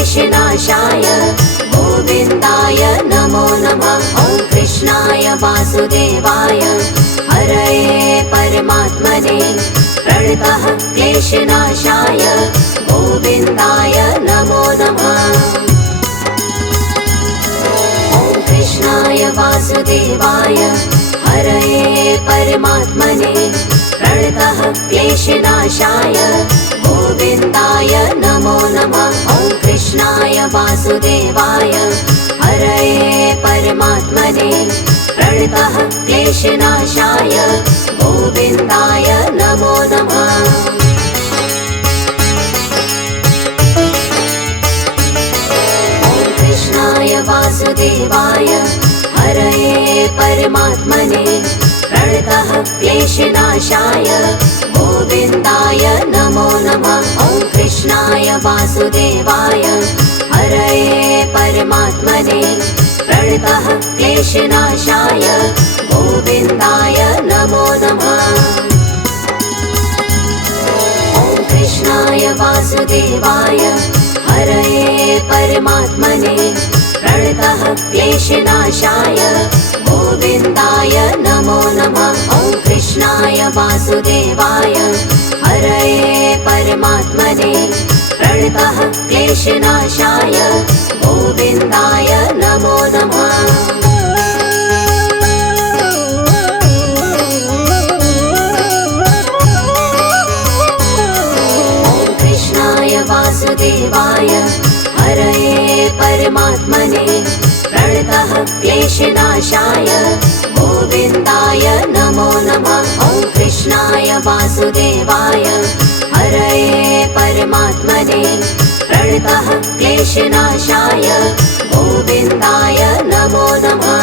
क्लेशनाशाय गोविन्दाय नमो नमः। ॐ कृष्णाय वासुदेवाय हरये परमात्मने प्रणतः क्लेशनाशाय गोविन्दाय नमो नमः। ॐ कृष्णाय वासुदेवाय हरये परमात्मने प्रणतः क्लेशनाशाय गोविन्दाय नमो नमः। ॐ कृष्णाय वासुदेवाय हरये परमात्मने प्रणतः क्लेशनाशाय गोविन्दाय नमो नमः। ॐ कृष्णाय वासुदेवाय हरये परमात्मने प्रणतः क्लेशनाशाय गोविन्दाय नमो नमः। ॐ कृष्णाय वासुदेवाय हरये परमात्मने प्रणतः क्लेशनाशाय गोविन्दाय नमो नमः। ॐ कृष्णाय वासुदेवाय हरये परमात्मने प्रणतः क्लेशनाशाय गोविन्दाय नमो नमः। ॐ कृष्णाय वासुदेवाय हरये परमात्मने प्रणतः क्लेशनाशाय गोविन्दाय नमो नमः। ॐ कृष्णाय वासुदेवाय हरये परमात्मने प्रणतः क्लेशनाशाय गोविन्दाय नमो नमः। ॐ कृष्णाय वासुदेवाय हरये परमात्मने प्रणतः क्लेशनाशाय गोविन्दाय नमो नमः।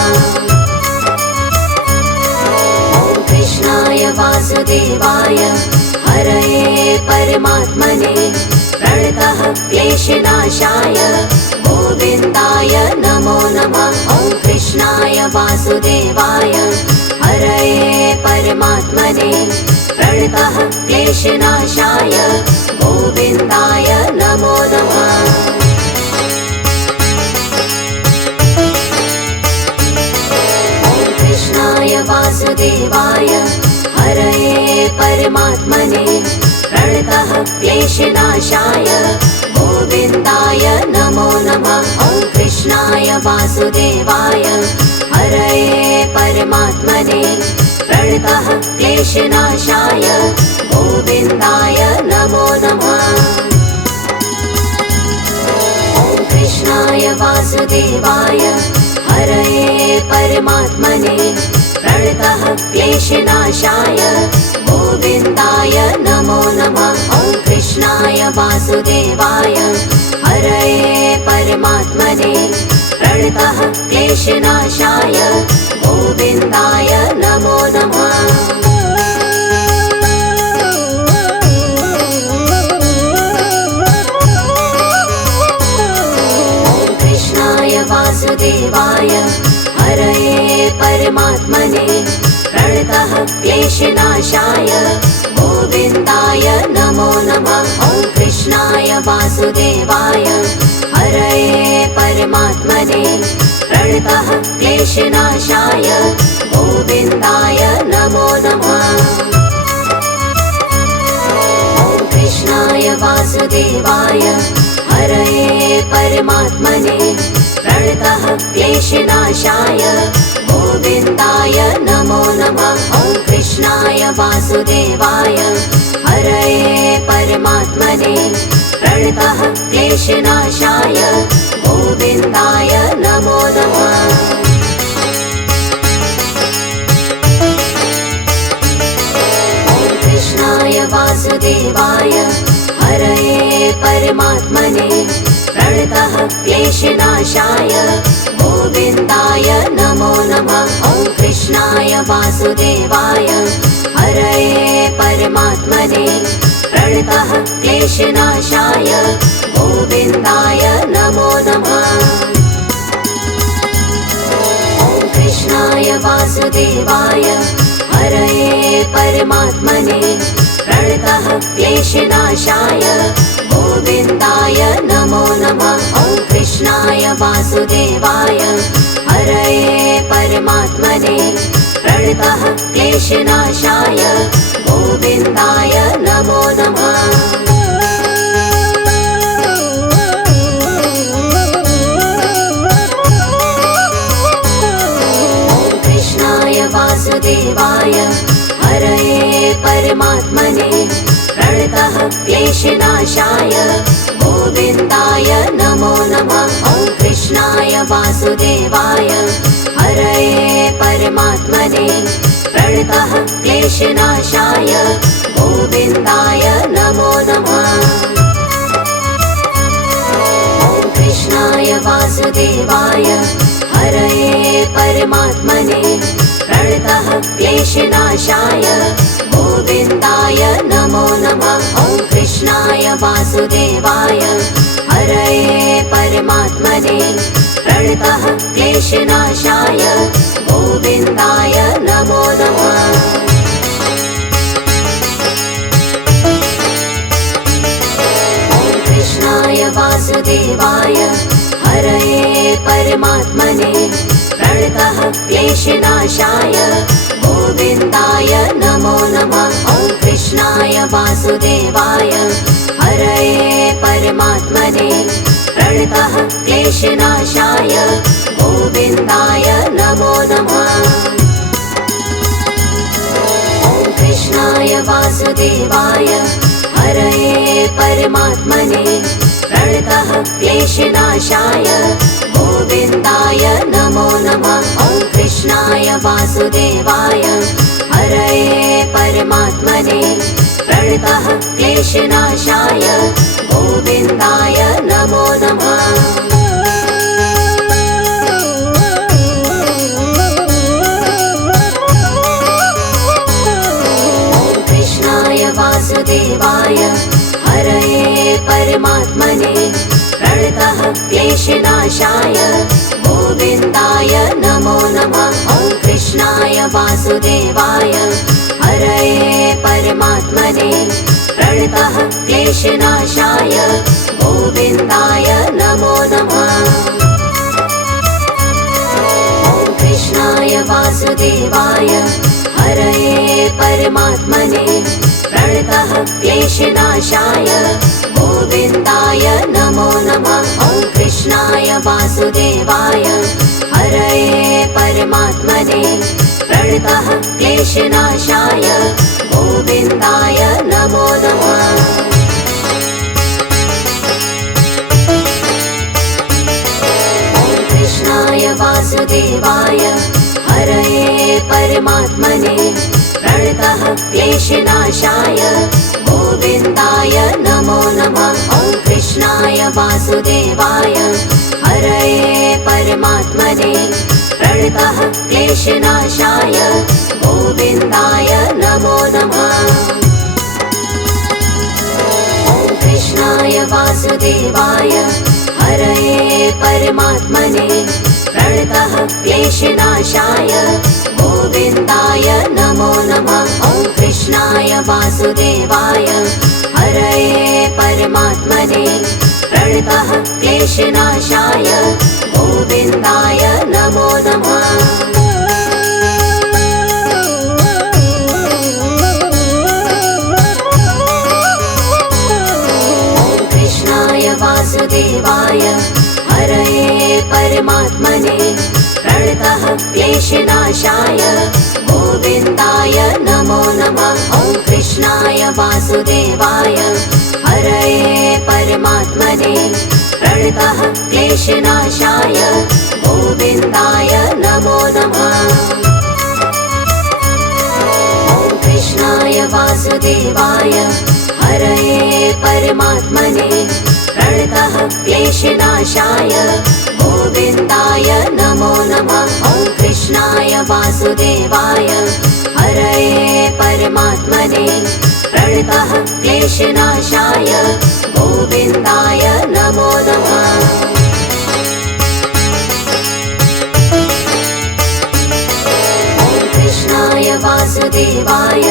ॐ कृष्णाय वासुदेवाय हरये परमात्मने प्रणतः क्लेशनाशाय गोविन्दाय नमो नमः। ॐ कृष्णाय वासुदेवाय हरये परमात्मने प्रणतः क्लेशनाशाय गोविन्दाय नमो नमः। ॐ कृष्णाय वासुदेवाय हरये परमात्मने प्रणतः क्लेशनाशाय गोविन्दाय नमो नमः। ॐ कृष्णाय वासुदेवाय हरये परमात्मने प्रणतः क्लेशनाशाय गोविन्दाय नमो नमः। ॐ कृष्णाय वासुदेवाय हरये परमात्मने प्रणतः क्लेशनाशाय गोविन्दाय नमो नमः। ॐ कृष्णाय वासुदेवाय हरये परमात्मने प्रणतः क्लेशनाशाय गोविन्दाय नमो नमः। ॐ कृष्णाय वासुदेवाय हरये परमात्मने प्रणतः क्लेशनाशाय गोविन्दाय नमो नमः। ॐ कृष्णाय वासुदेवाय हरये परमात्मने प्रणतः क्लेशनाशाय गोविन्दाय नमो नमः। ॐ कृष्णाय वासुदेवाय हरये परमात्मने प्रणतः क्लेशनाशाय गोविन्दाय नमो नमः। ॐ कृष्णाय वासुदेवाय हरये परमात्मने प्रणतः क्लेशनाशाय गोविन्दाय नमो नमः। ॐ कृष्णाय वासुदेवाय हरये परमात्मने प्रणतः क्लेशनाशाय गोविन्दाय नमो नमः। ॐ कृष्णाय वासुदेवाय हरये परमात्मने प्रणतः क्लेशनाशाय गोविन्दाय नमो नमः। ॐ कृष्णाय वासुदेवाय हरये परमात्मने प्रणतः क्लेशनाशाय गोविन्दाय नमो नमः। वासुदेवाय हरये परमात्मने प्रणतः क्लेशनाशाय गोविन्दाय नमो नमः। वासुदेवाय हरये परमात्मने प्रणतः क्लेशनाशाय गोविन्दाय नमो नमः। ॐ कृष्णाय वासुदेवाय हरये परमात्मने प्रणतः क्लेशनाशाय गोविन्दाय नमो नमः। ॐ कृष्णाय वासुदेवाय हरये परमात्मने प्रणतः क्लेशनाशाय गोविन्दाय नमो नमः। ॐ कृष्णाय वासुदेवाय हरये परमात्मने प्रणतः क्लेशनाशाय गोविन्दाय नमो नमः। ॐ कृष्णाय वासुदेवाय हरये परमात्मने प्रणतः क्लेशनाशाय गोविन्दाय नमो नमः। ॐ कृष्णाय वासुदेवाय हरये परमात्मने प्रणतः क्लेशनाशाय गोविन्दाय नमो नमः। ॐ कृष्णाय वासुदेवाय हरये परमात्मने प्रणतः क्लेशनाशाय गोविन्दाय नमो नमः। ॐ कृष्णाय वासुदेवाय हरये परमात्मने प्रणतः क्लेशनाशाय गोविन्दाय नमो नमः। ॐ कृष्णाय वासुदेवाय हरये परमात्मने प्रणतः क्लेशनाशाय गोविन्दाय नमो नमः। ॐ कृष्णाय वासुदेवाय हरये परमात्मने प्रणतः क्लेशनाशाय गोविन्दाय नमो नमः। ॐ कृष्णाय वासुदेवाय हरये परमात्मने प्रणतः क्लेशनाशाय गोविन्दाय नमो नमः। ॐ कृष्णाय वासुदेवाय हरये परमात्मने प्रणतः क्लेशनाशाय गोविन्दाय नमो नमः। ॐ कृष्णाय वासुदेवाय हरये परमात्मने प्रणतः क्लेशनाशाय गोविन्दाय नमो नमः। ॐ कृष्णाय वासुदेवाय हरये परमात्मने प्रणतः क्लेशनाशाय गोविन्दाय नमो नमः। ॐ कृष्णाय वासुदेवाय हरये परमात्मने प्रणतः क्लेशनाशाय गोविन्दाय नमो नमः। ॐ कृष्णाय वासुदेवाय हरये परमात्मने प्रणतः क्लेशनाशाय गोविन्दाय नमो नमः। ॐ कृष्णाय वासुदेवाय हरये परमात्मने प्रणतः क्लेशनाशाय गोविन्दाय नमो नमः। ॐ कृष्णाय वासुदेवाय हरये परमात्मने प्रणतः क्लेशनाशाय गोविन्दाय नमो नमः। ॐ कृष्णाय वासुदेवाय हरये परमात्मने प्रणतः क्लेशनाशाय गोविन्दाय नमो नमः। ॐ कृष्णाय वासुदेवाय हरये परमात्मने प्रणतः क्लेशनाशाय गोविन्दाय नमो नमः। ॐ कृष्णाय वासुदेवाय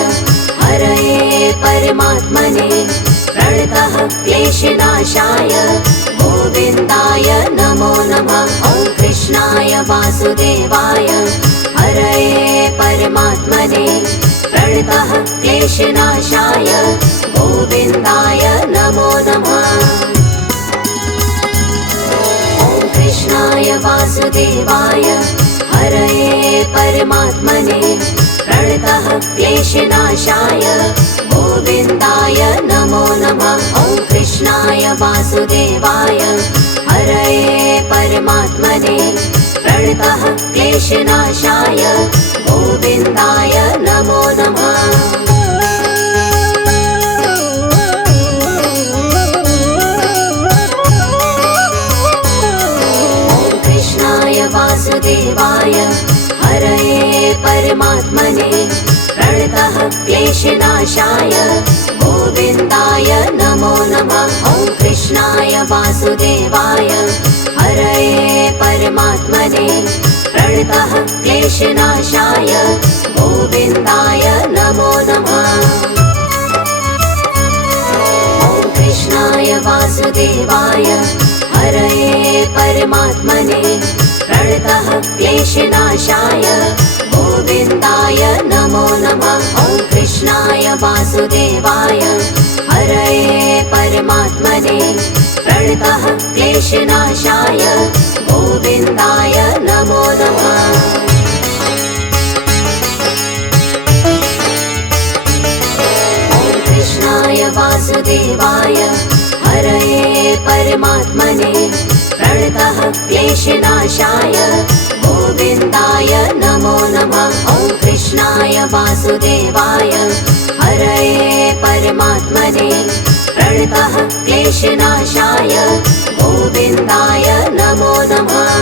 हरये परमात्मने प्रणतः क्लेशनाशाय गोविन्दाय नमो नमः। वासुदेवाय हरये परमात्मने प्रणतः क्लेशनाशाय गोविन्दाय नमो नमः। ॐ कृष्णाय वासुदेवाय हरये परमात्मने प्रणतः क्लेशनाशाय गोविन्दाय नमो नमः। ॐ कृष्णाय वासुदेवाय हरये परमात्मने प्रणतः क्लेशनाशाय गोविन्दाय नमो नमः। ॐ कृष्णाय वासुदेवाय हरये परमात्मने प्रणतः क्लेशनाशाय गोविन्दाय नमो नमः। ॐ कृष्णाय वासुदेवाय हरये परमात्मने प्रणतः क्लेशनाशाय गोविन्दाय नमो नमः। ॐ कृष्णाय वासुदेवाय हरये परमात्मने प्रणतः क्लेशनाशाय गोविन्दाय नमो नमः। ॐ कृष्णाय वासुदेवाय हरये परमात्मने प्रणतः क्लेशनाशाय गोविन्दाय नमो नमः। ॐ कृष्णाय वासुदेवाय हरये परमात्मने प्रणतः क्लेशनाशाय गोविन्दाय नमो नमः। ॐ कृष्णाय वासुदेवाय हरये परमात्मने प्रणतः क्लेशनाशाय गोविन्दाय नमो नमः।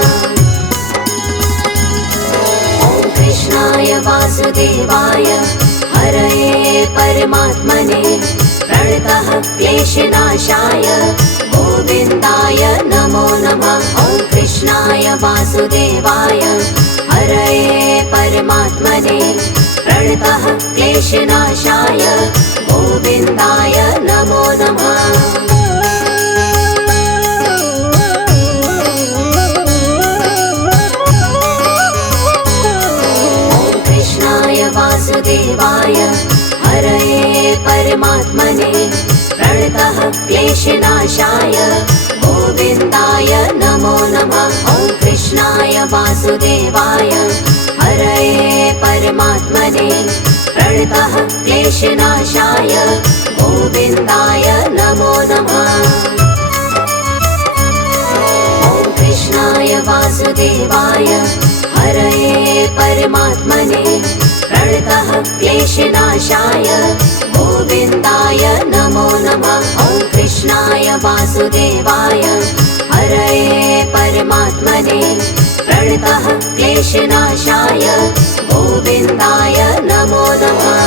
ॐ कृष्णाय वासुदेवाय हरये परमात्मने प्रणतः क्लेशनाशाय गोविन्दाय नमो नमः। ॐ कृष्णाय वासुदेवाय हरये परमात्मने प्रणतः क्लेशनाशाय गोविन्दाय नमो नमः। ॐ कृष्णाय वासुदेवाय हरये परमात्मने प्रणतः क्लेशनाशाय गोविन्दाय नमो नमः। ॐ कृष्णाय वासुदेवाय हरये परमात्मने प्रणतः क्लेशनाशाय गोविन्दाय नमो नमः। ॐ कृष्णाय वासुदेवाय हरये परमात्मने प्रणतः क्लेशनाशाय गोविन्दाय नमो नमः। ॐ कृष्णाय वासुदेवाय हरये परमात्मने प्रणतः क्लेशनाशाय गोविन्दाय नमो नमः।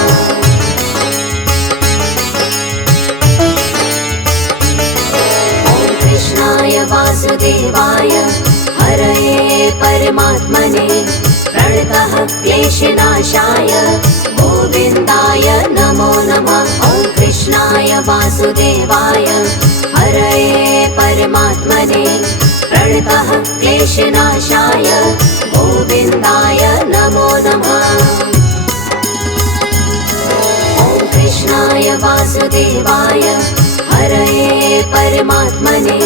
ॐ कृष्णाय वासुदेवाय हरये परमात्मने प्रणतः क्लेशनाशाय गोविन्दाय नमो नमः। ॐ कृष्णाय वासुदेवाय हरये परमात्मने प्रणतः क्लेशनाशाय गोविन्दाय नमो नमः। ॐ कृष्णाय वासुदेवाय हरये परमात्मने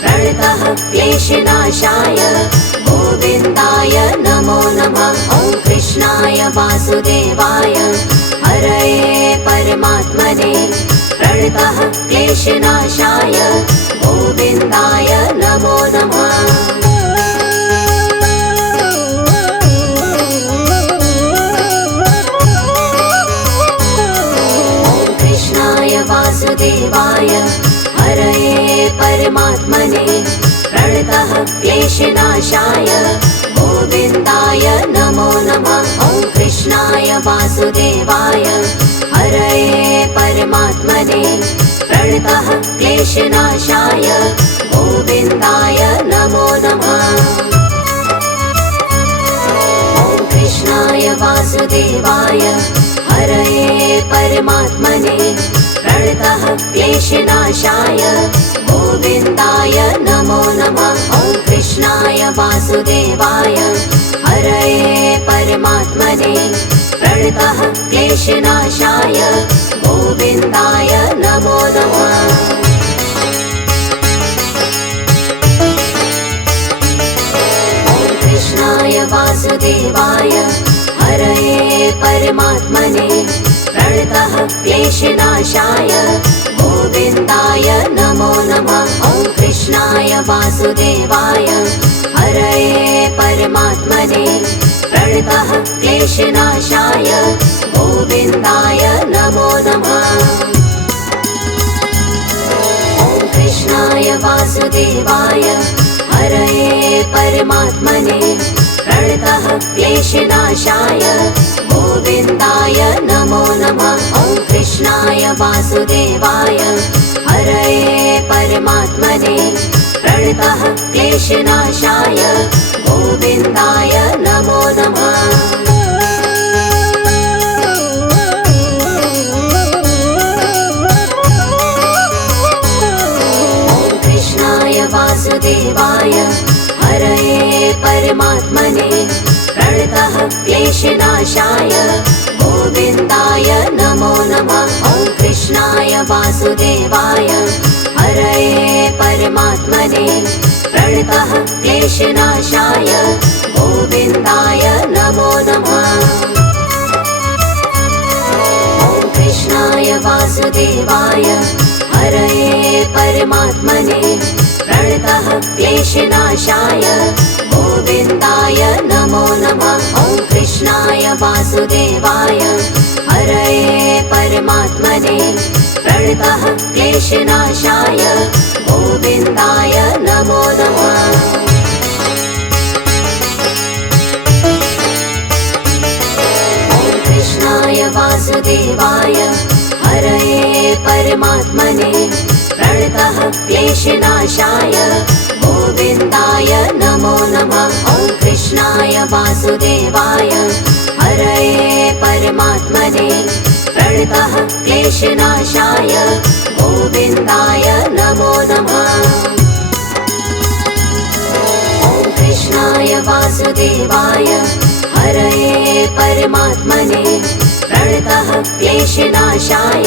प्रणतः क्लेशनाशाय गोविन्दाय नमो नमः। ॐ कृष्णाय वासुदेवाय हरये परमात्मने प्रणतः क्लेशनाशाय गोविन्दाय नमो नमः। ॐ कृष्णाय वासुदेवाय हरये परमात्मने प्रणतः क्लेशनाशाय गोविन्दाय नमो नमः। ॐ कृष्णाय वासुदेवाय हरये परमात्मने प्रणतः क्लेशनाशाय गोविन्दाय नमो नमः। ॐ कृष्णाय वासुदेवाय हरये परमात्मने प्रणतः क्लेशनाशाय गोविन्दाय नमो नमः। ॐ कृष्णाय वासुदेवाय हरये परमात्मने प्रणतः क्लेशनाशाय गोविन्दाय नमो नमः। ॐ कृष्णाय वासुदेवाय हरये परमात्मने प्रणतः क्लेशनाशाय गोविन्दाय नमो नमः। ॐ कृष्णाय वासुदेवाय हरये परमात्मने प्रणतः क्लेशनाशाय गोविन्दाय नमो नमः। ॐ कृष्णाय वासुदेवाय हरये परमात्मने प्रणतः क्लेशनाशाय गोविन्दाय नमो नमः। ॐ कृष्णाय वासुदेवाय हरये परमात्मने प्रणतः क्लेशनाशाय गोविन्दाय नमो नमः। ॐ कृष्णाय वासुदेवाय हरये परमात्मने प्रणतः क्लेशनाशाय गोविन्दाय नमो नमः। ॐ कृष्णाय वासुदेवाय हरये परमात्मने प्रणतः क्लेशनाशाय गोविन्दाय नमो नमः। ॐ कृष्णाय वासुदेवाय हरये परमात्मने प्रणतः क्लेशनाशाय गोविन्दाय नमो नमः। ॐ कृष्णाय वासुदेवाय हरये परमात्मने प्रणतः क्लेशनाशाय गोविन्दाय नमो नमः। ॐ कृष्णाय वासुदेवाय हरये परमात्मने प्रणतः क्लेशनाशाय गोविन्दाय नमो नमः। ॐ कृष्णाय वासुदेवाय हरये परमात्मने प्रणतः क्लेशनाशाय गोविन्दाय नमो नमः। ॐ कृष्णाय वासुदेवाय हरये परमात्मने प्रणतः क्लेशनाशाय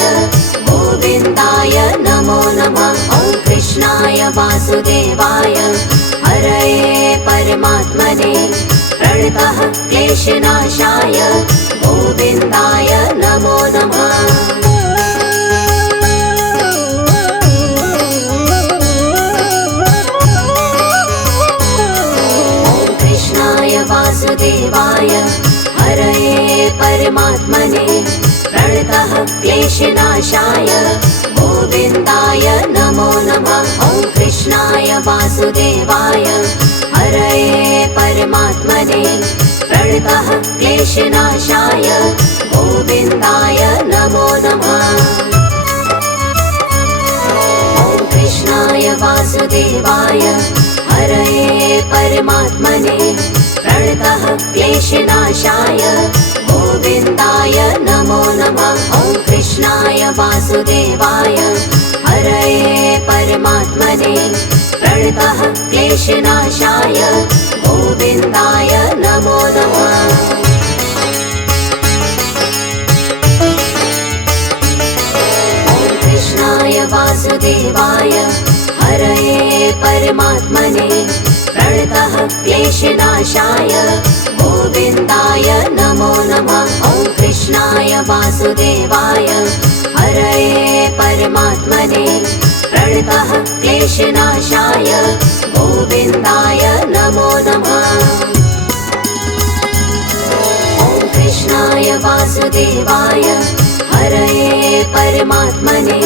गोविन्दाय नमो नमः। ॐ कृष्णाय वासुदेवाय हरये परमात्मने प्रणतः क्लेशनाशाय गोविन्दाय नमो नमः। ॐ कृष्णाय वासुदेवाय हरये परमात्मने प्रणतः क्लेशनाशाय गोविन्दाय नमो नमः। ॐ कृष्णाय वासुदेवाय हरये परमात्मने प्रणतः क्लेशनाशाय गोविन्दाय नमो नमः। ॐ कृष्णाय वासुदेवाय हरये परमात्मने प्रणतः क्लेशनाशाय गोविन्दाय नमो नमः। ॐ कृष्णाय वासुदेवाय हरये परमात्मने प्रणतः क्लेशनाशाय गोविन्दाय नमो नमः। ॐ कृष्णाय वासुदेवाय हरये परमात्मने प्रणतः क्लेशनाशाय गोविन्दाय नमो नमः। ॐ कृष्णाय वासुदेवाय हरये परमात्मने प्रणतः क्लेशनाशाय गोविन्दाय नमो नमः। ॐ कृष्णाय वासुदेवाय हरये परमात्मने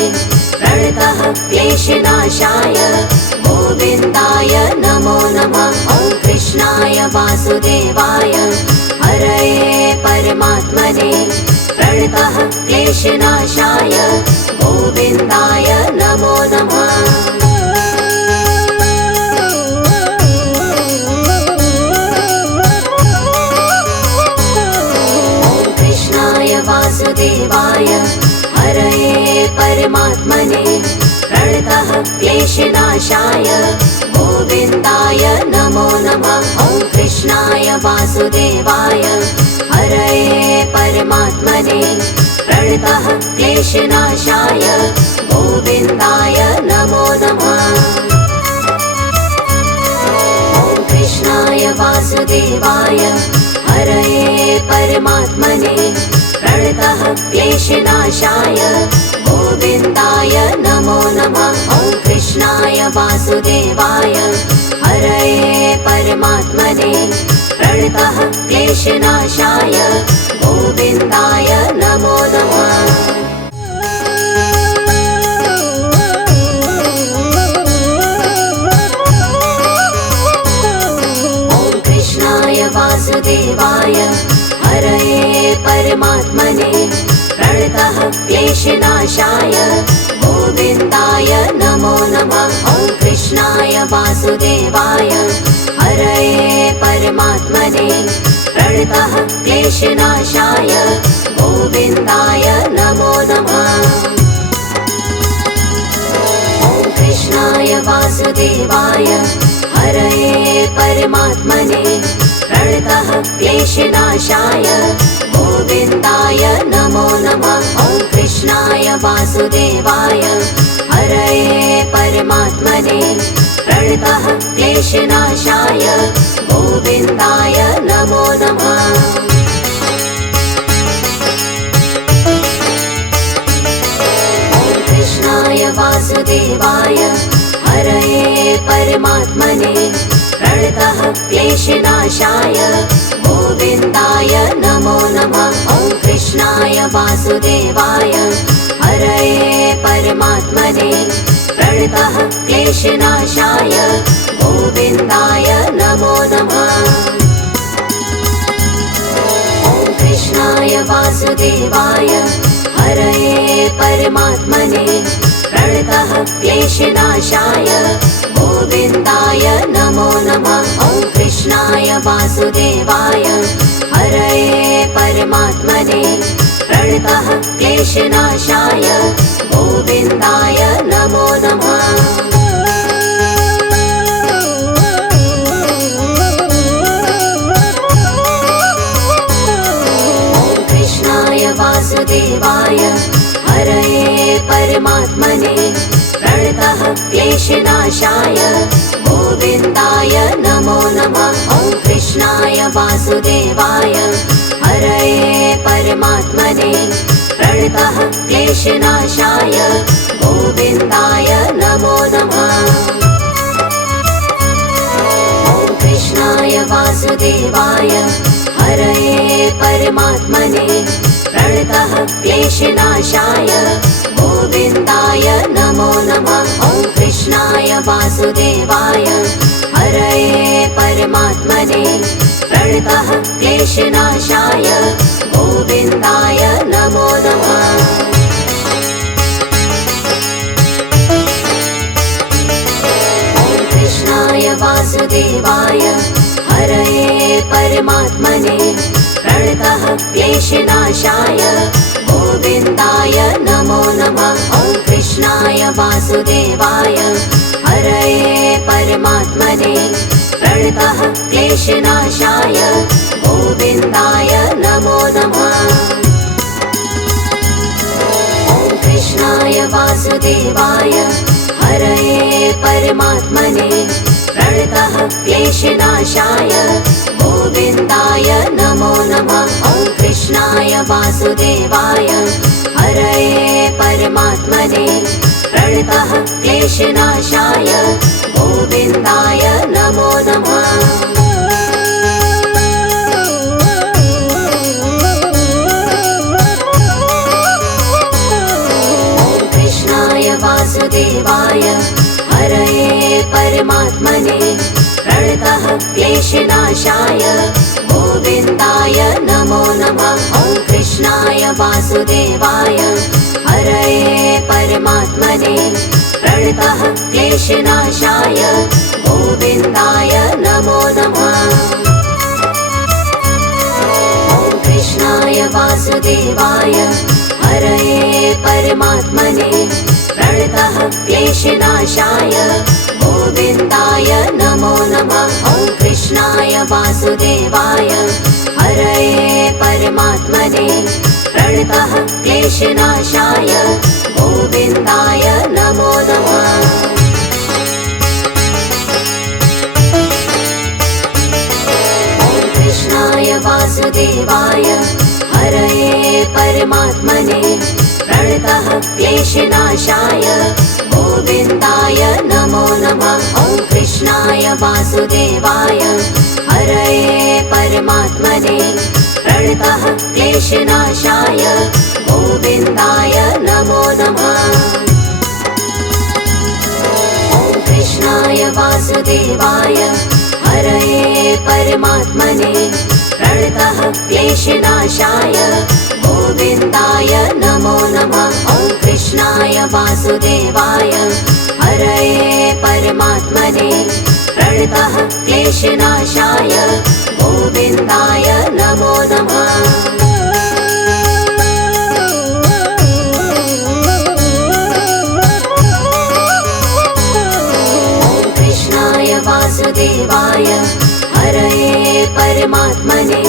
प्रणतः क्लेशनाशाय गोविन्दाय नमो नमः। ॐ कृष्णाय वासुदेवाय हरये परमात्मने प्रणतः क्लेशनाशाय गोविन्दाय नमो नमः। ॐ कृष्णाय वासुदेवाय हरये परमात्मने प्रणतः क्लेशनाशाय गोविन्दाय नमो नमः। कृष्णाय वासुदेवाय हरये परमात्मने प्रणतः क्लेशनाशाय गोविन्दाय नमो नमः। ॐ कृष्णाय वासुदेवाय हरये परमात्मने प्रणतः क्लेशनाशाय गोविन्दाय नमो नमः। ॐ कृष्णाय वासुदेवाय हरये परमात्मने प्रणतः क्लेशनाशाय गोविन्दाय नमो नमः। ॐ कृष्णाय वासुदेवाय हरये परमात्मने प्रणतः क्लेशनाशाय गोविन्दाय नमो नमः। ॐ कृष्णाय वासुदेवाय हरये परमात्मने प्रणतः क्लेशनाशाय गोविन्दाय नमो नमः। ॐ कृष्णाय वासुदेवाय हरये परमात्मने प्रणतः क्लेशनाशाय गोविन्दाय नमो नमः। ॐ कृष्णाय वासुदेवाय हरये परमात्मने प्रणतः क्लेशनाशाय गोविन्दाय नमो नमः। ॐ कृष्णाय वासुदेवाय हरये परमात्मने प्रणतः क्लेशनाशाय गोविन्दाय नमो नमः। ॐ कृष्णाय वासुदेवाय हरये परमात्मने प्रणतः क्लेशनाशाय गोविन्दाय नमो नमः। ॐ कृष्णाय वासुदेवाय हरये परमात्मने प्रणतः क्लेशनाशाय गोविन्दाय नमो नमः। ॐ कृष्णाय वासुदेवाय हरये परमात्मने प्रणतः क्लेशनाशाय गोविन्दाय नमो नमः। ॐ कृष्णाय वासुदेवाय हरये परमात्मने प्रणतः क्लेशनाशाय गोविन्दाय नमो नमः। ॐ कृष्णाय वासुदेवाय हरये परमात्मने प्रणतः क्लेशनाशाय गोविन्दाय नमो नमः। ॐ कृष्णाय वासुदेवाय हरये परमात्मने प्रणतः क्लेशनाशाय गोविन्दाय नमो नमः। ॐ कृष्णाय वासुदेवाय हरये परमात्मने प्रणतः क्लेशनाशाय गोविन्दाय नमो नमः। ॐ कृष्णाय वासुदेवाय हरये परमात्मने प्रणतः क्लेशनाशाय गोविन्दाय नमो नमः। ॐ कृष्णाय वासुदेवाय हरये परमात्मने प्रणतः क्लेशनाशाय गोविन्दाय नमो नमः। ॐ कृष्णाय वासुदेवाय हरये परमात्मने प्रणतः क्लेशनाशाय गोविन्दाय नमो नमः। ॐ कृष्णाय वासुदेवाय हरये परमात्मने प्रणतः क्लेशनाशाय गोविन्दाय नमो नमः। ॐ कृष्णाय वासुदेवाय हरये परमात्मने प्रणतः क्लेशनाशाय गोविन्दाय नमो नमः। ॐ कृष्णाय वासुदेवाय हरये परमात्मने प्रणतः क्लेशनाशाय गोविन्दाय नमो नमः। ॐ कृष्णाय वासुदेवाय हरये परमात्मने प्रणतः क्लेशनाशाय गोविन्दाय नमो नमः। ॐ कृष्णाय वासुदेवाय हरये परमात्मने प्रणतः क्लेशनाशाय गोविन्दाय नमो नमः। कृष्णाय वासुदेवाय हरये परमात्मने प्रणतः क्लेशनाशाय गोविन्दाय नमो नमः। ॐ कृष्णाय वासुदेवाय हरये परमात्मने प्रणतः क्लेशनाशाय गोविन्दाय नमो नमः। ॐ कृष्णाय वासुदेवाय हरये परमात्मने प्रणतः क्लेशनाशाय गोविन्दाय नमो नमः। ॐ कृष्णाय वासुदेवाय हरये परमात्मने प्रणतः क्लेशनाशाय गोविन्दाय नमो नमः। वासुदेवाय हरये परमात्मने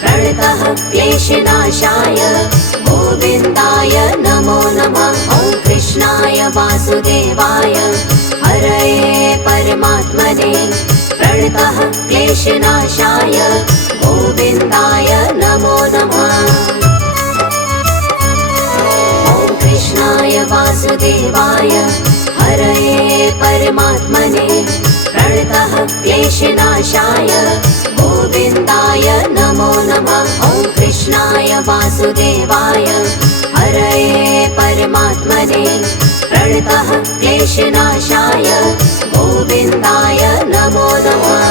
प्रणतः क्लेशनाशाय गोविन्दाय नमो नमः। ॐ कृष्णाय वासुदेवाय हरये परमात्मने प्रणतः क्लेशनाशाय गोविन्दाय नमो नमः। ॐ कृष्णाय वासुदेवाय हरये परमात्मने प्रणतः क्लेशनाशाय गोविन्दाय नमो नमः। ॐ कृष्णाय वासुदेवाय हरये परमात्मने प्रणतः क्लेशनाशाय गोविन्दाय नमो नमः।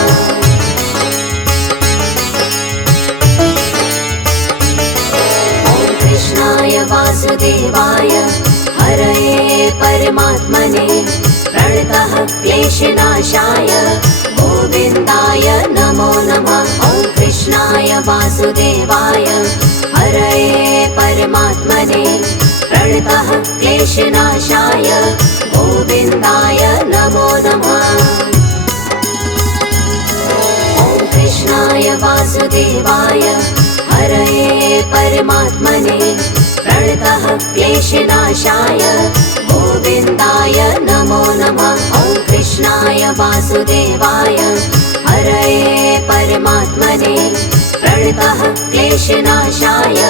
ॐ कृष्णाय वासुदेवाय हरये परमात्मने प्रणतः क्लेशनाशाय गोविन्दाय नमो नमः। ॐ कृष्णाय वासुदेवाय हरये परमात्मने प्रणतः क्लेशनाशाय गोविन्दाय नमो नमः। ॐ कृष्णाय वासुदेवाय हरये परमात्मने प्रणतः क्लेशनाशाय गोविन्दाय नमो नमः। ॐ कृष्णाय वासुदेवाय हरये परमात्मने प्रणतः क्लेशनाशाय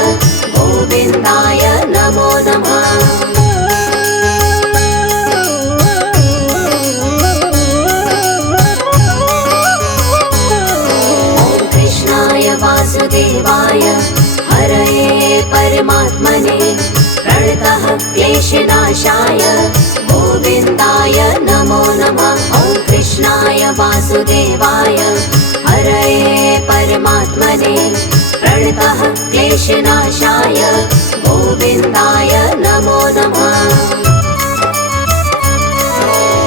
गोविन्दाय नमो नमः। ॐ कृष्णाय वासुदेवाय हरये परमात्मने प्रणतः क्लेशनाशाय गोविन्दाय नमो नमः। ॐ कृष्णाय वासुदेवाय हरये परमात्मने प्रणतः क्लेशनाशाय गोविन्दाय नमो नमः।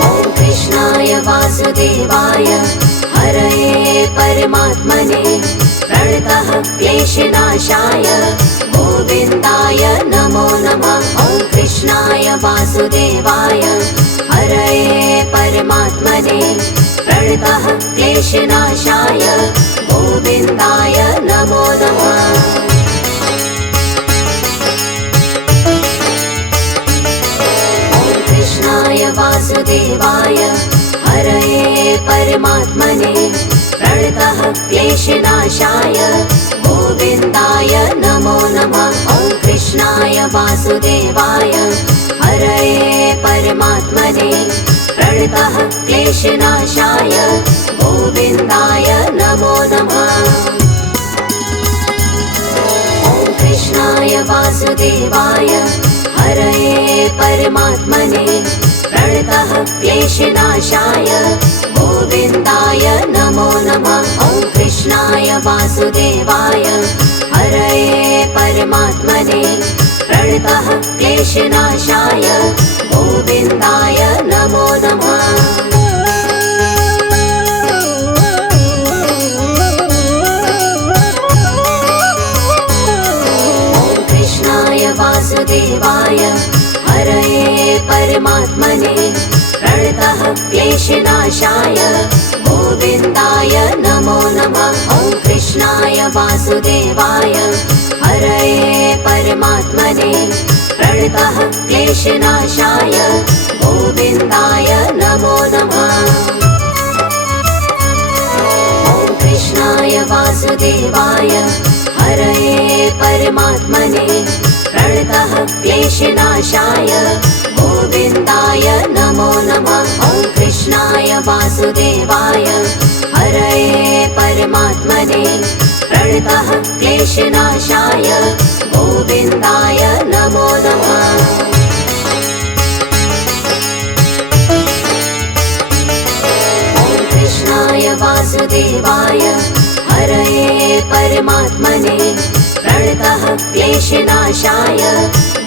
ॐ कृष्णाय वासुदेवाय हरये परमात्मने प्रणतः क्लेशनाशाय गोविन्दाय नमो नमः। ॐ कृष्णाय वासुदेवाय हरये परमात्मने प्रणतः क्लेशनाशाय गोविन्दाय नमो नमः। ॐ कृष्णाय वासुदेवाय हरये परमात्मने प्रणतः क्लेशनाशाय गोविन्दाय नमो नमः। ॐ कृष्णाय वासुदेवाय हरये परमात्मने प्रणतः क्लेशनाशाय गोविन्दाय नमो नमः। ॐ कृष्णाय वासुदेवाय हरये परमात्मने प्रणतः क्लेशनाशाय गोविन्दाय नमो नमः। ॐ कृष्णाय वासुदेवाय हरये परमात्मने प्रणतः क्लेशनाशाय गोविन्दाय नमो नमः। ॐ कृष्णाय वासुदेवाय हरये परमात्मने प्रणतः क्लेशनाशाय गोविन्दाय नमो नमः। वासुदेवाय हरये परमात्मने प्रणतः क्लेशनाशाय गोविन्दाय नमो नमः। ॐ कृष्णाय वासुदेवाय हरये परमात्मने प्रणतः क्लेशनाशाय गोविन्दाय नमो नमः। ॐ कृष्णाय वासुदेवाय हरये परमात्मने प्रणतः क्लेशनाशाय गोविन्दाय नमो नमः। ॐ कृष्णाय वासुदेवाय हरये परमात्मने प्रणतः क्लेशनाशाय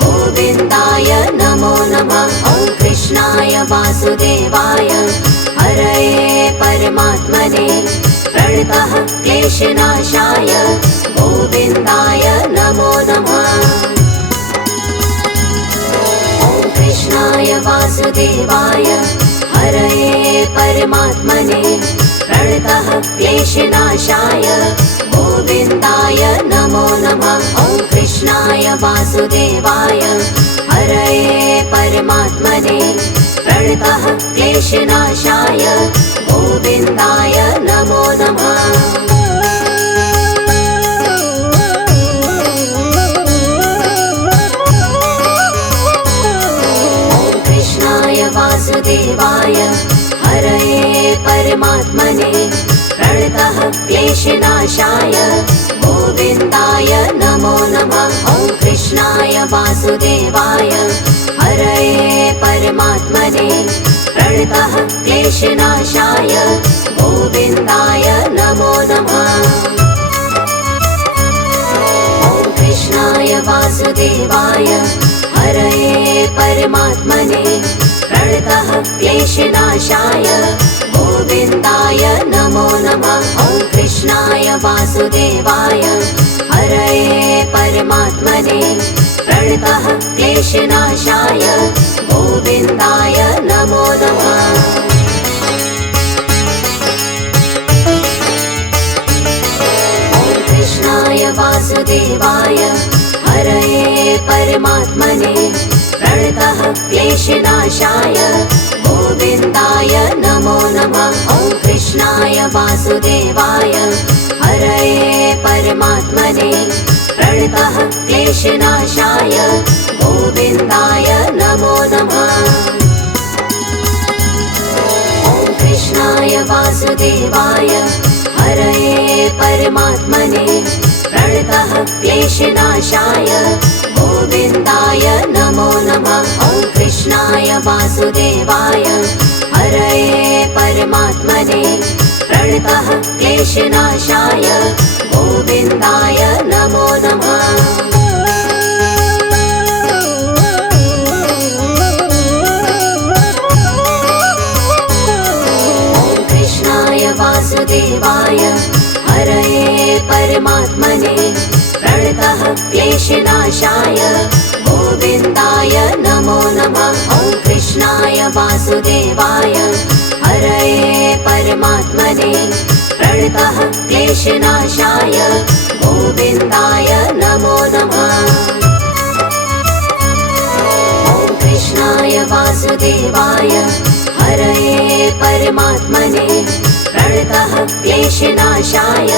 गोविन्दाय नमो नमः। ॐ कृष्णाय वासुदेवाय हरये परमात्मने प्रणतः क्लेशनाशाय गोविन्दाय नमो नमः। ॐ कृष्णाय वासुदेवाय हरये परमात्मने प्रणतः क्लेशनाशाय गोविन्दाय नमो नमः। ॐ कृष्णाय वासुदेवाय हरये परमात्मने प्रणतः क्लेशनाशाय गोविन्दाय नमो नमः। ॐ कृष्णाय वासुदेवाय हरये परमात्मने प्रणतः क्लेशनाशाय गोविन्दाय नमो नमः। ॐ कृष्णाय वासुदेवाय हरये परमात्मने प्रणतः क्लेशनाशाय गोविन्दाय नमो नमः। ॐ कृष्णाय वासुदेवाय हरये परमात्मने प्रणतः क्लेशनाशाय गोविन्दाय नमो नमः। ॐ कृष्णाय वासुदेवाय हरये परमात्मने प्रणतः क्लेशनाशाय गोविन्दाय नमो नमः। ॐ कृष्णाय वासुदेवाय हरये परमात्मने प्रणतः क्लेशनाशाय गोविन्दाय नमो नमः। ॐ कृष्णाय वासुदेवाय हरये परमात्मने प्रणतः क्लेशनाशाय गोविन्दाय नमो नमः। ॐ कृष्णाय वासुदेवाय हरये परमात्मने प्रणतः क्लेशनाशाय गोविन्दाय नमो नमः। ॐ कृष्णाय वासुदेवाय हरये परमात्मने प्रणतः क्लेशनाशाय गोविन्दाय नमो नमः। ॐ कृष्णाय वासुदेवाय हरये परमात्मने प्रणतः क्लेशनाशाय गोविन्दाय नमो नमः। ॐ कृष्णाय वासुदेवाय हरये परमात्मने प्रणतः क्लेशनाशाय गोविन्दाय नमो नमः। ॐ कृष्णाय वासुदेवाय हरये परमात्मने प्रणतः क्लेशनाशाय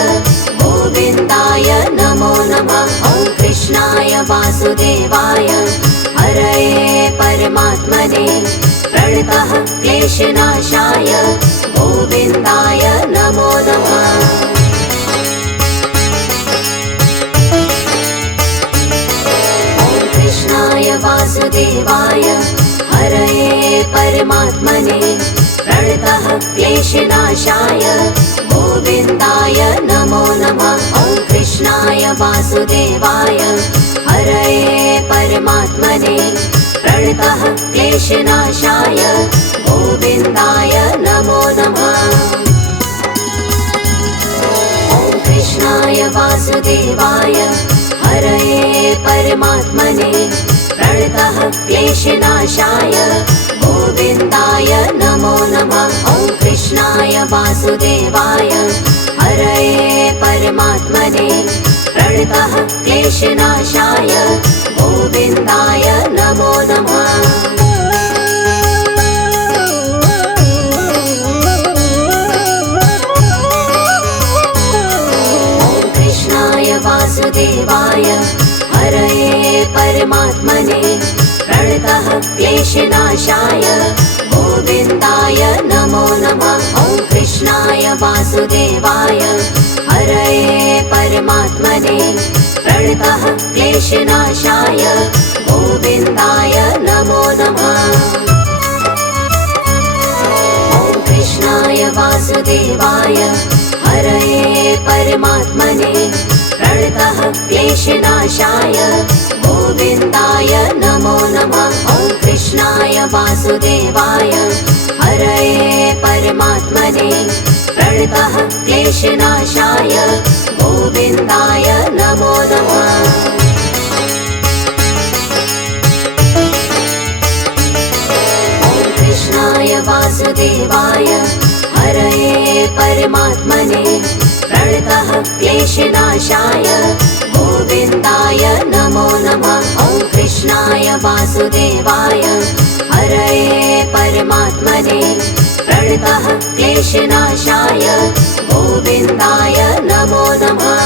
गोविन्दाय नमो नमः। ॐ कृष्णाय वासुदेवाय हरये परमात्मने प्रणतः क्लेशनाशाय गोविन्दाय नमो नमः। ॐ कृष्णाय वासुदेवाय हरये परमात्मने प्रणतः क्लेशनाशाय गोविन्दाय नमो नमः। ॐ कृष्णाय वासुदेवाय हरये परमात्मने प्रणतः क्लेशनाशाय गोविन्दाय नमो नमः। ॐ कृष्णाय वासुदेवाय हरये परमात्मने प्रणतः क्लेशनाशाय गोविन्दाय नमो नमः। ॐ कृष्णाय वासुदेवाय हरये परमात्मने प्रणतः क्लेशनाशाय गोविन्दाय नमो नमः। वासुदेवाय हरये परमात्मने प्रणतः क्लेशनाशाय गोविन्दाय नमो नमः। ॐ कृष्णाय वासुदेवाय हरये परमात्मने प्रणतः क्लेशनाशाय गोविन्दाय नमो नमः। ॐ कृष्णाय वासुदेवाय हरये परमात्मने प्रणतः क्लेशनाशाय गोविन्दाय नमो नमः। ॐ कृष्णाय वासुदेवाय हरये परमात्मने प्रणतः क्लेशनाशाय गोविन्दाय नमो नमः। ॐ कृष्णाय वासुदेवाय हरये परमात्मने प्रणतः क्लेशनाशाय गोविन्दाय नमो नमः। ॐ कृष्णाय वासुदेवाय हरये परमात्मने प्रणतः क्लेशनाशाय गोविन्दाय नमो नमः।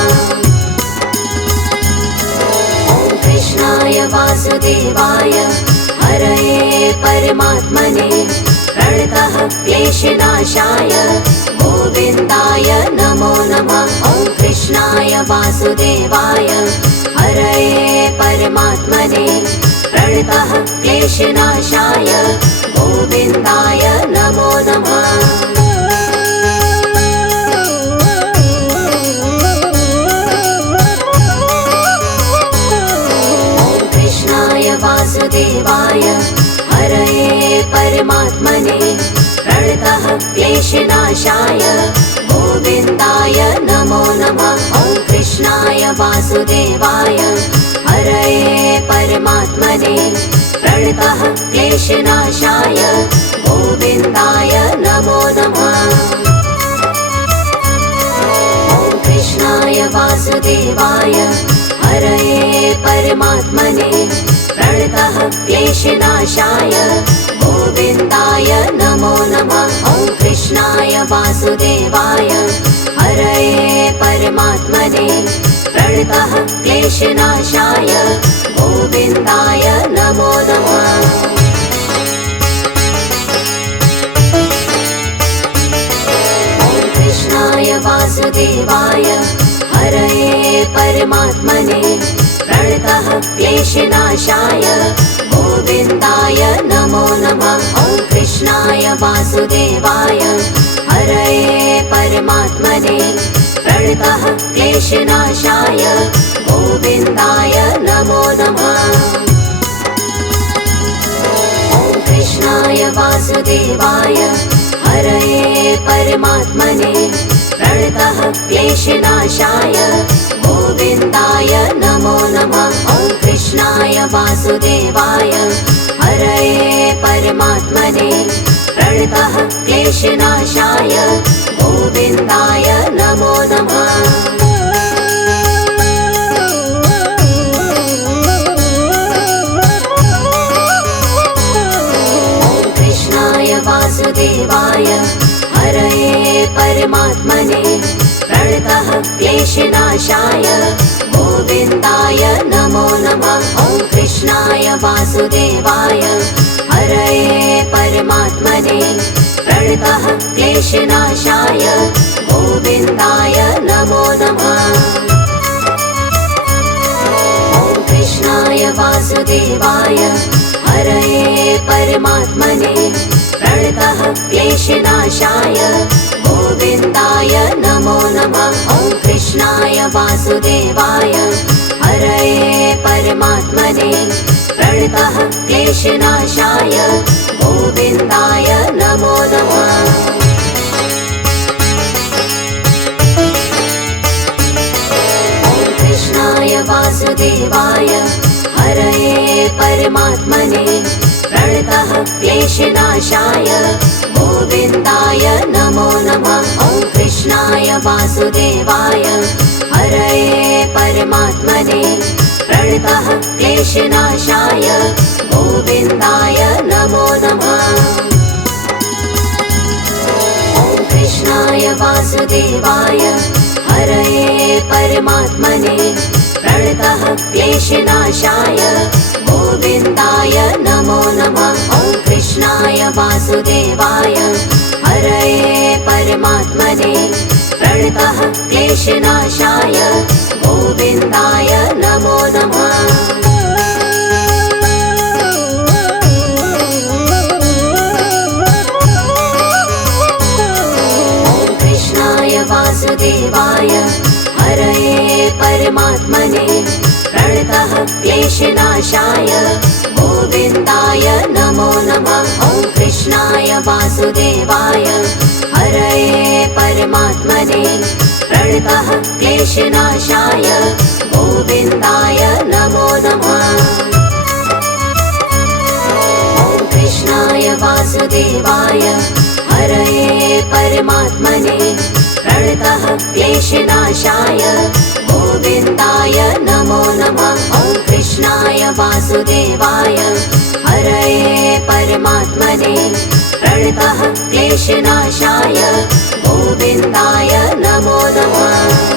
ॐ कृष्णाय वासुदेवाय हरये परमात्मने प्रणतः क्लेशनाशाय गोविन्दाय नमो नमः। ॐ कृष्णाय वासुदेवाय हरये परमात्मने प्रणतः क्लेशनाशाय गोविन्दाय नमो नमः। ॐ कृष्णाय वासुदेवाय हरये परमात्मने प्रणतः क्लेशनाशाय गोविन्दाय नमो नमः। ॐ कृष्णाय वासुदेवाय हरये परमात्मने प्रणतः क्लेशनाशाय गोविन्दाय नमो नमः। ॐ कृष्णाय वासुदेवाय हरये परमात्मने प्रणतः क्लेशनाशाय गोविन्दाय नमो नमः। ॐ कृष्णाय वासुदेवाय हरये परमात्मने प्रणतः क्लेशनाशाय गोविन्दाय नमो नमः। ॐ कृष्णाय वासुदेवाय हरये परमात्मने प्रणतः क्लेशनाशाय गोविन्दाय नमो नमः। ॐ कृष्णाय वासुदेवाय हरये परमात्मने प्रणतः क्लेशनाशाय गोविन्दाय नमो नमः। ॐ कृष्णाय वासुदेवाय हरये परमात्मने प्रणतः क्लेशनाशाय गोविन्दाय नमो नमः। ॐ कृष्णाय वासुदेवाय हरये परमात्मने प्रणतः क्लेशनाशाय गोविन्दाय नमो नमः। ॐ कृष्णाय वासुदेवाय हरये परमात्मने प्रणतः क्लेशनाशाय गोविन्दाय नमो नमः। ॐ कृष्णाय वासुदेवाय हरये परमात्मने प्रणतः क्लेशनाशाय गोविन्दाय नमो नमः। ॐ कृष्णाय वासुदेवाय हरये परमात्मने प्रणतः क्लेशनाशाय गोविन्दाय नमो नमः। ॐ कृष्णाय वासुदेवाय हरये परमात्मने प्रणतः क्लेशनाशाय गोविन्दाय नमो नमः। ॐ कृष्णाय वासुदेवाय हरये परमात्मने प्रणतः क्लेशनाशाय गोविन्दाय नमो नमः। ॐ कृष्णाय वासुदेवाय हरये परमात्मने प्रणतः क्लेशनाशाय गोविन्दाय नमो नमः। ॐ कृष्णाय वासुदेवाय हरये परमात्मने प्रणतः क्लेशनाशाय गोविन्दाय नमो नमः। ॐ कृष्णाय वासुदेवाय हरये परमात्मने प्रणतः क्लेशनाशाय गोविन्दाय नमो नमः। ॐ कृष्णाय वासुदेवाय हरये परमात्मने प्रणतः क्लेशनाशाय गोविन्दाय नमो नमः। ॐ कृष्णाय वासुदेवाय हरये परमात्मने प्रणतः क्लेशनाशाय गोविन्दाय नमो नमः। ॐ कृष्णाय वासुदेवाय हरये परमात्मने प्रणतः क्लेशनाशाय गोविन्दाय नमो नमः। ॐ कृष्णाय वासुदेवाय हरये परमात्मने प्रणतः क्लेशनाशाय गोविन्दाय नमो नमः।